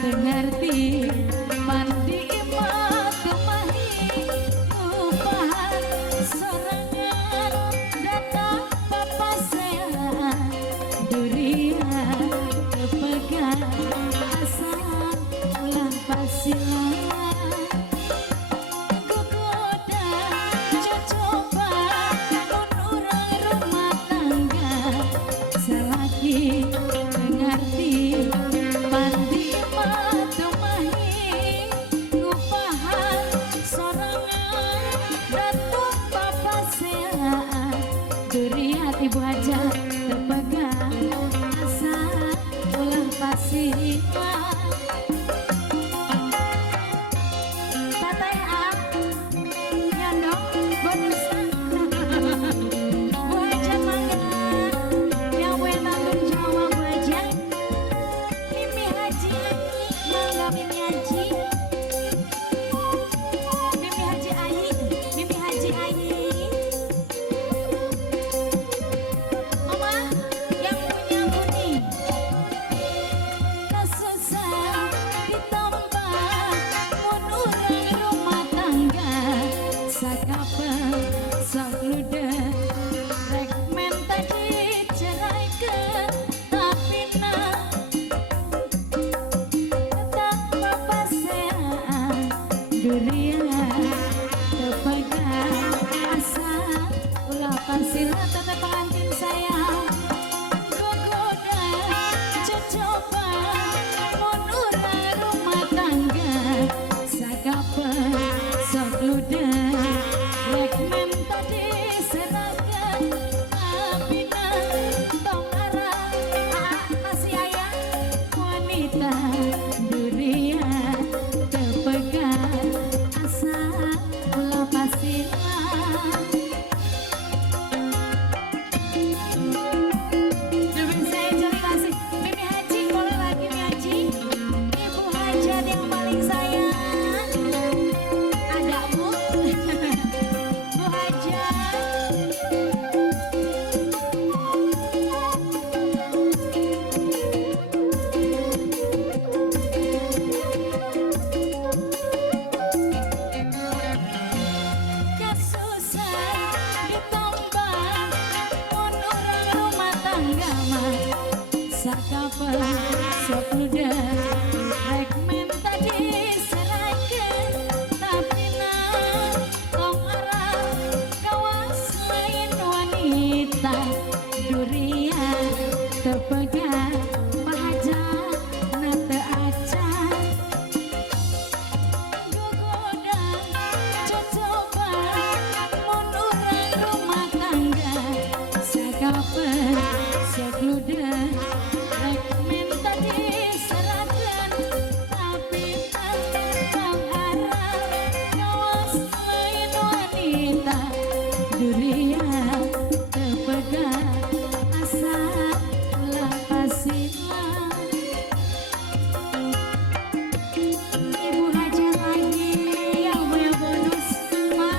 dengerti mandi imah kemahi upahan sorangan datang papa sehat durian kepegang asal ulang pasilan gogoda cocoba menurang rumah tangga selagi mengerti mandi madumahi ngupahan sorangan datuk bapak sehat durian ibu aja terpegang asa ulah pasilan tataya ya dong bonusan Bu aja mangga yang tanggung jawab Bu aja Mimi Haji mangga Mimi Haji Mimi Haji Ayi Mimi Haji Ayi Mama yang punya budi susah ditambah menurang rumah tangga sakapa sok luda rek menta diceraikan tapi nak tetap bapak sehat durian kepegang asa ulah pasila tetap pengantin sayang gogoda cocoba menurang rumah tangga sakapa sok luda rek menta diserahkan tapi tong arah masih ayah wanita durian terpegang asa ulah pasilan demi saya jadi kasih Mimi Haji boleh lagi Mimi Haji Ibu Hajat yang paling sayang ada Bu Bu Hajat kesusah ditambah menurang rumah tangga mah sakapa sok luda rek menta diserahkan tapi nah tong arah kawas lain wanita durian terpegang pahaja nate acan gogoda cocoba menurang rumah tangga sakapa sok luda rek minta diserahkan tapi tang arah kawas lain wanita durian terpegang asa ulah pasilan Ibu Hajar lagi yang punya bonus Ma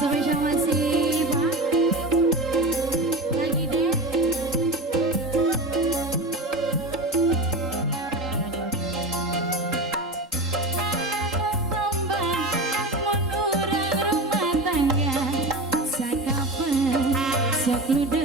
sampai masih Pak lagi deh menurang rumah tangga sakapa sok luda